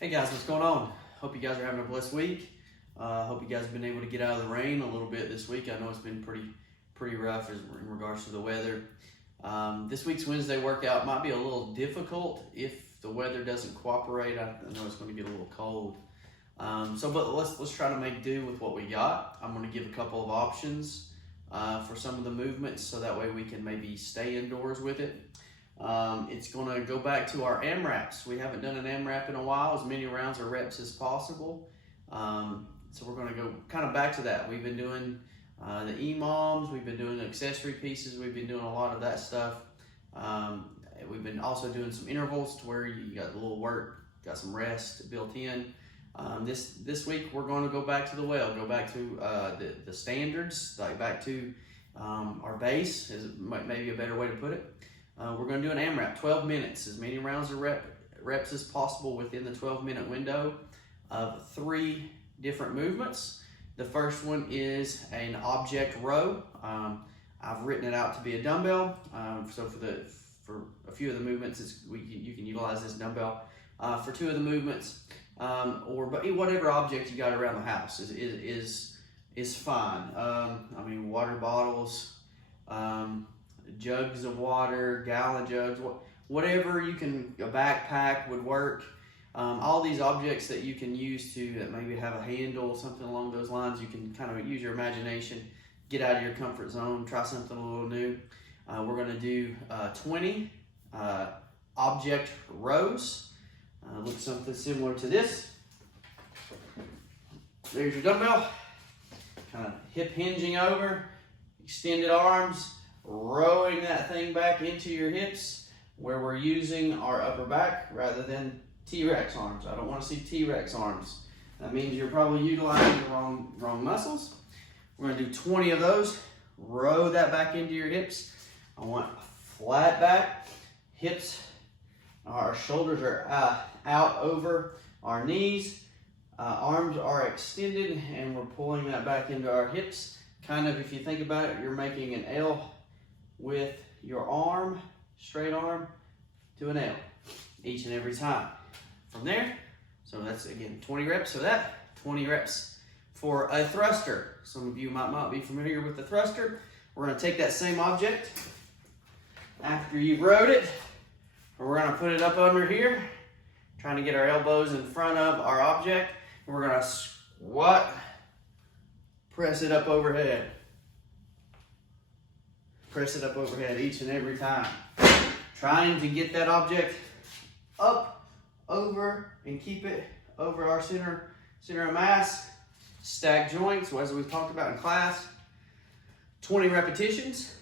Hey guys, what's going on? Hope you guys are having a blessed week. Hope you guys have been able to get out of the rain a little bit this week. I know it's been pretty rough in regards to the weather. This week's Wednesday workout might be a little difficult if the weather doesn't cooperate. I know it's going to get a little cold. But let's try to make do with what we got. I'm going to give a couple of options for some of the movements, so that way we can maybe stay indoors with it. It's going to go back to our AMRAPs. We haven't done an AMRAP in a while, as many rounds or reps as possible. So we're going to go kind of back to that. We've been doing the EMOMs, we've been doing the accessory pieces, we've been doing a lot of that stuff. We've been also doing some intervals to where you got a little work, got some rest built in. This week we're going to go back to the well, go back to the standards, like back to our base is maybe a better way to put it. We're going to do an AMRAP, 12 minutes, as many rounds or reps as possible within the 12-minute window of 3 different movements. The first one is an object row. I've written it out to be a dumbbell. So for a few of the movements, you can utilize this dumbbell. For 2 of the movements, but whatever object you got around the house is fine. I mean, water bottles, jugs of water, gallon jugs, whatever you can, a backpack would work. All these objects that you can use that maybe have a handle, something along those lines, you can kind of use your imagination, get out of your comfort zone, try something a little new. We're going to do 20 object rows. Look something similar to this. There's your dumbbell, kind of hip hinging over, extended arms, rowing that thing back into your hips where we're using our upper back rather than T-Rex arms. I don't want to see T-Rex arms. That means you're probably utilizing the wrong muscles. We're going to do 20 of those. Row that back into your hips. I want flat back, hips, our shoulders are out over our knees, arms are extended, and we're pulling that back into our hips. Kind of, if you think about it, you're making an L with your arm, straight arm to an L each and every time. From there, so that's again 20 reps for that, 20 reps for a thruster. Some of you might not be familiar with the thruster. We're going to take that same object after you've rowed it, and we're going to put it up under here, trying to get our elbows in front of our object. And we're going to squat, press it up overhead. Press it up overhead each and every time. Trying to get that object up, over, and keep it over our center of mass. Stack joints, as we've talked about in class. 20 repetitions.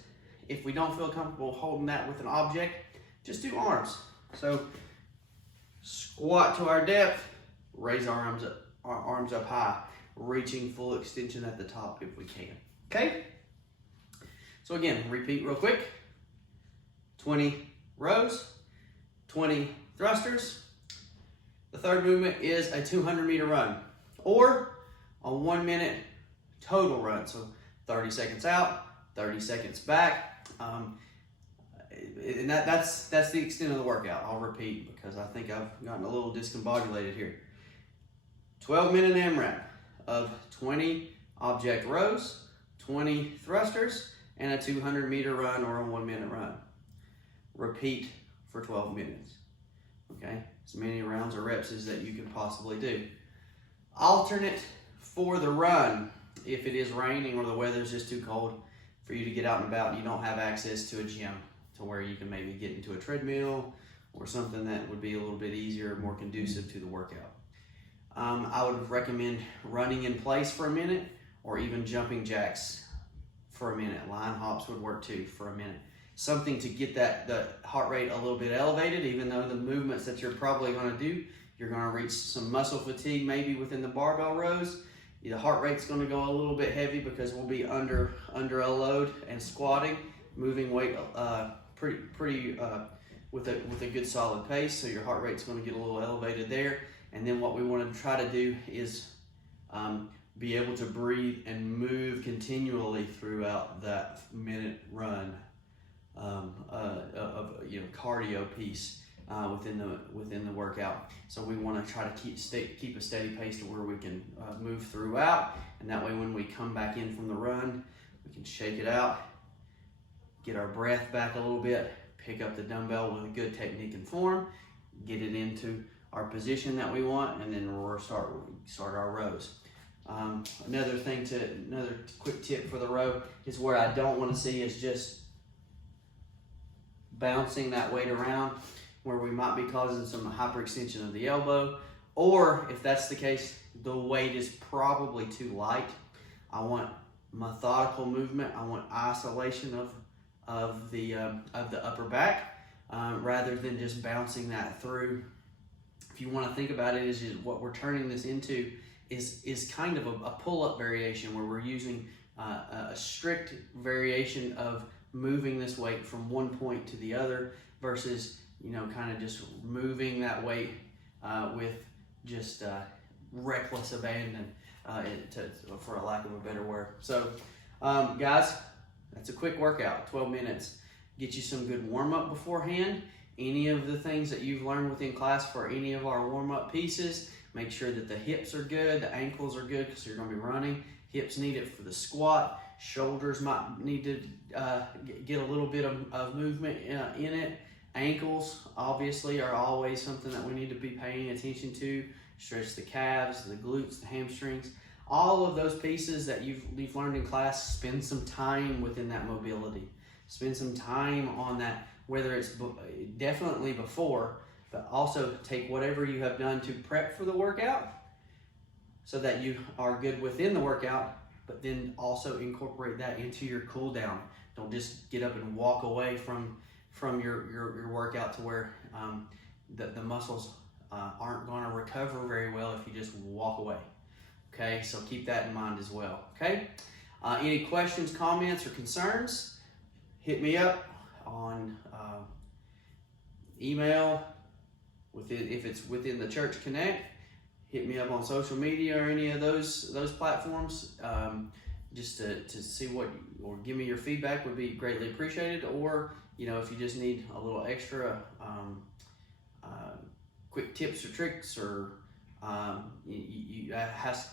If we don't feel comfortable holding that with an object, just do arms. So squat to our depth, raise our arms up high, reaching full extension at the top if we can. Okay? So again, repeat real quick. 20 rows, 20 thrusters. The third movement is a 200-meter run, or a 1 minute total run. So 30 seconds out, 30 seconds back. And that's the extent of the workout. I'll repeat because I think I've gotten a little discombobulated here. 12-minute AMRAP of 20 object rows, 20 thrusters, and a 200-meter run or a 1 minute run. Repeat for 12 minutes. Okay, as many rounds or reps as that you can possibly do. Alternate for the run. If it is raining or the weather's just too cold for you to get out and about, you don't have access to a gym to where you can maybe get into a treadmill or something that would be a little bit easier, more conducive to the workout. I would recommend running in place for a minute or even jumping jacks for a minute. Line hops would work too for a minute. Something to get the heart rate a little bit elevated, even though the movements that you're probably going to do, you're going to reach some muscle fatigue maybe within the barbell rows. The heart rate's going to go a little bit heavy because we'll be under a load and squatting, moving weight pretty with a good solid pace. So your heart rate's going to get a little elevated there. And then what we want to try to do is be able to breathe and move continually throughout that minute run of cardio piece. within the workout. So we want to try to keep a steady pace to where we can move throughout, and that way when we come back in from the run, we can shake it out, get our breath back a little bit, pick up the dumbbell with a good technique and form, get it into our position that we want, and then we'll start our rows. Another quick tip for the row is where I don't want to see is just bouncing that weight around, where we might be causing some hyperextension of the elbow, or if that's the case, the weight is probably too light. I want methodical movement. I want isolation of the upper back rather than just bouncing that through. If you want to think about it, is what we're turning this into is kind of a pull-up variation, where we're using a strict variation of moving this weight from one point to the other versus, kind of just moving that weight with just reckless abandon, for a lack of a better word. So, guys, that's a quick workout, 12 minutes. Get you some good warm-up beforehand. Any of the things that you've learned within class for any of our warm-up pieces, make sure that the hips are good, the ankles are good because you're going to be running. Hips need it for the squat. Shoulders might need to get a little bit of movement in it. Ankles, obviously, are always something that we need to be paying attention to. Stretch the calves, the glutes, the hamstrings. All of those pieces that you've learned in class, spend some time within that mobility. Spend some time on that, whether it's definitely before, but also take whatever you have done to prep for the workout so that you are good within the workout, but then also incorporate that into your cool down. Don't just get up and walk away from your workout to where the muscles aren't going to recover very well if you just walk away. Okay, so keep that in mind as well. Okay, any questions, comments, or concerns, hit me up on email, if it's within the Church Connect. Hit me up on social media or any of those platforms, just to see or give me your feedback would be greatly appreciated. Or if you just need a little extra quick tips or tricks, or you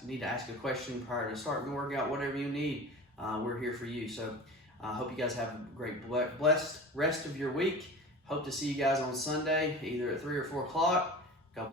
need to ask a question prior to starting the workout, whatever you need, we're here for you. So I hope you guys have a great blessed rest of your week. Hope to see you guys on Sunday, either at 3 or 4 o'clock.